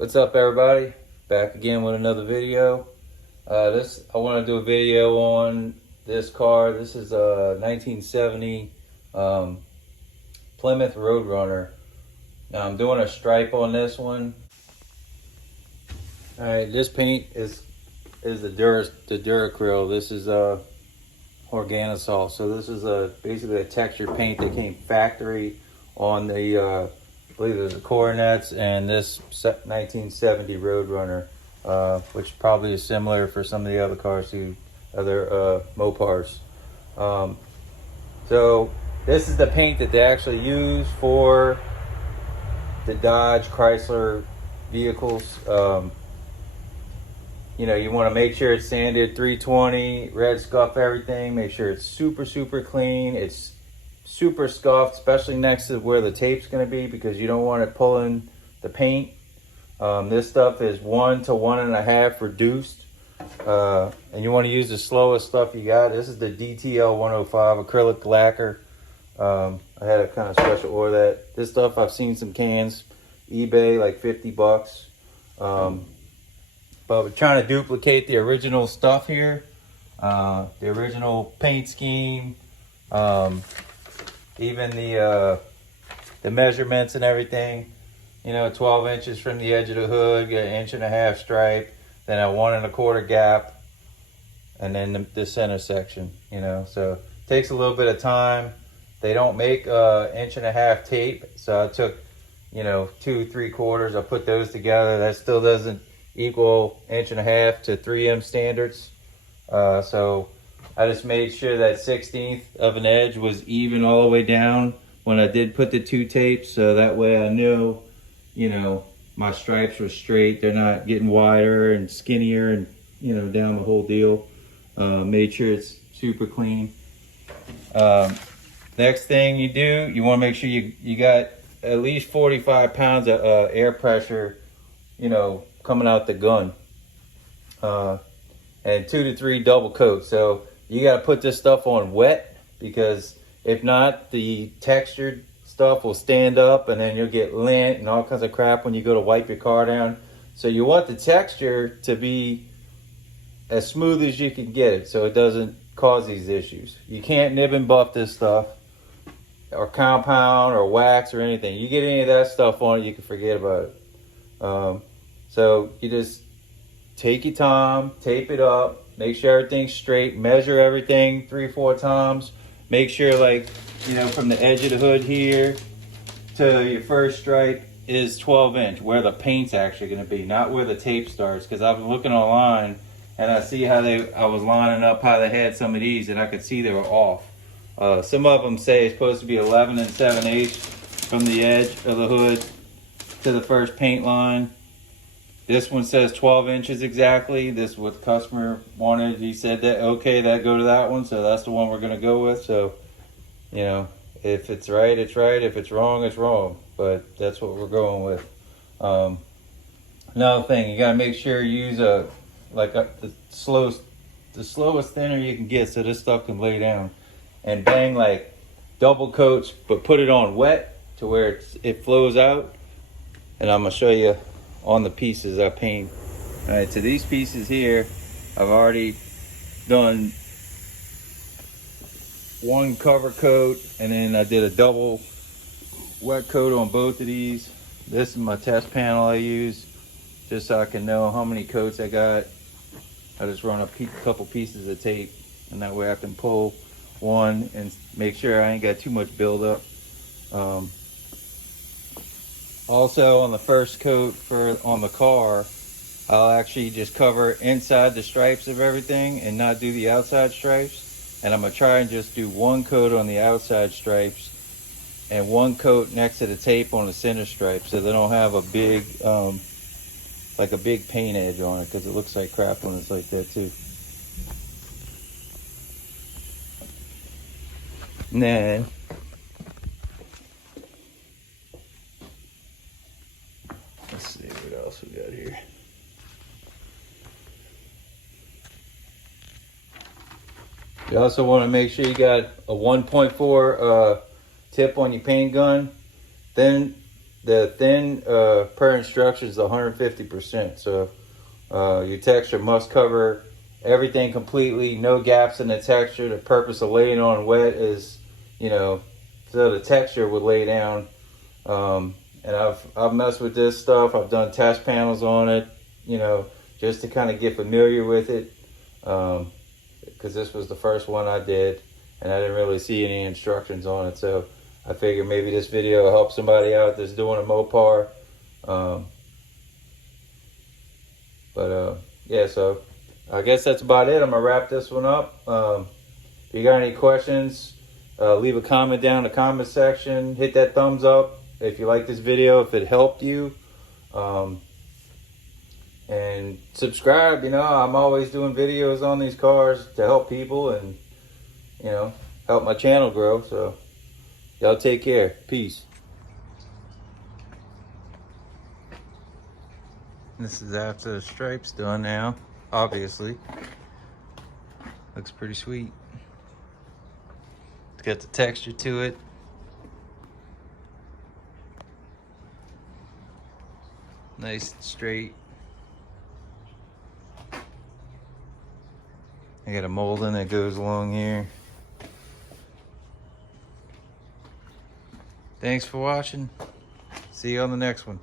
What's up, everybody? Back again with another video. I want to do a video on this car. This is a 1970 Plymouth Roadrunner. Now I'm doing a stripe on this one. All right, this paint is the Duracryl. This is Organisol. So this is basically a textured paint that came factory on the I believe it was the Coronets and this 1970 Roadrunner, which probably is similar for some of the other cars too, other Mopars. So this is the paint that they actually use for the Dodge, Chrysler vehicles. You know, you want to make sure it's sanded 320, red scuff everything, make sure it's super clean. It's super scuffed, especially next to where the tape's going to be, because you don't want it pulling the paint. This stuff is 1 to 1.5 reduced, and you want to use the slowest stuff you got. This is the DTL 105 acrylic lacquer. I had a kind of special order that. This stuff, I've seen some cans, eBay, like 50 bucks. But we're trying to duplicate the original stuff here, the original paint scheme. Even the measurements and everything, you know, 12 inches from the edge of the hood, get 1.5 inch stripe, then a 1 1/4 gap, and then the center section, you know. So it takes a little bit of time. They don't make 1.5 inch tape, so I took, you know, 2 3/4. I put those together. That still doesn't equal 1.5 inch to 3M standards. So I just made sure that 1/16 of an edge was even all the way down when I did put the 2 tapes, so that way I knew, you know, my stripes were straight. They're not getting wider and skinnier and, you know, down the whole deal. Made sure it's super clean. Next thing you do, you want to make sure you got at least 45 pounds of air pressure, you know, coming out the gun. And 2 to 3 double coats. So you got to put this stuff on wet, because if not, the textured stuff will stand up and then you'll get lint and all kinds of crap when you go to wipe your car down. So you want the texture to be as smooth as you can get it, so it doesn't cause these issues. You can't nib and buff this stuff, or compound or wax or anything. You get any of that stuff on it, you can forget about it. So you just take your time, tape it up, make sure everything's straight, measure everything 3-4 times. Make sure, like, you know, from the edge of the hood here to your first stripe is 12 inch, where the paint's actually going to be, not where the tape starts. Because I was looking online and I see how I was lining up how they had some of these, and I could see they were off. Some of them say it's supposed to be 11 7/8 from the edge of the hood to the first paint line. This one says 12 inches exactly. This is what the customer wanted. He said that, okay, that go to that one. So that's the one we're going to go with. So, you know, if it's right, it's right. If it's wrong, it's wrong. But that's what we're going with. Another thing, you got to make sure you use the slowest thinner you can get, so this stuff can lay down. And bang, like double coats, but put it on wet to where it flows out. And I'm going to show you on the pieces I paint. All right, so these pieces here, I've already done 1 cover coat, and then I did a double wet coat on both of these. This is my test panel I use, just so I can know how many coats I got. I just run a couple pieces of tape, and that way I can pull one and make sure I ain't got too much buildup. Also, on the first coat on the car, I'll actually just cover inside the stripes of everything and not do the outside stripes. And I'm going to try and just do 1 coat on the outside stripes and 1 coat next to the tape on the center stripe, so they don't have a big, like a big paint edge on it, because it looks like crap when it's like that too. And then let's see what else we got here. You also want to make sure you got a 1.4 tip on your paint gun. Then the thin per instruction is 150%. So your texture must cover everything completely, no gaps in the texture. The purpose of laying on wet is, so the texture would lay down. And I've messed with this stuff. I've done test panels on it, just to kind of get familiar with it. Because this was the first one I did, and I didn't really see any instructions on it. So I figured maybe this video will help somebody out that's doing a Mopar. Yeah, so I guess that's about it. I'm gonna wrap this one up. If you got any questions, leave a comment down in the comment section. Hit that thumbs up if you like this video, if it helped you. And subscribe. I'm always doing videos on these cars to help people and, help my channel grow. So y'all take care. Peace. This is after the stripe's done now, obviously. Looks pretty sweet. It's got the texture to it. Nice and straight. I got a molding that goes along here. Thanks for watching. See you on the next one.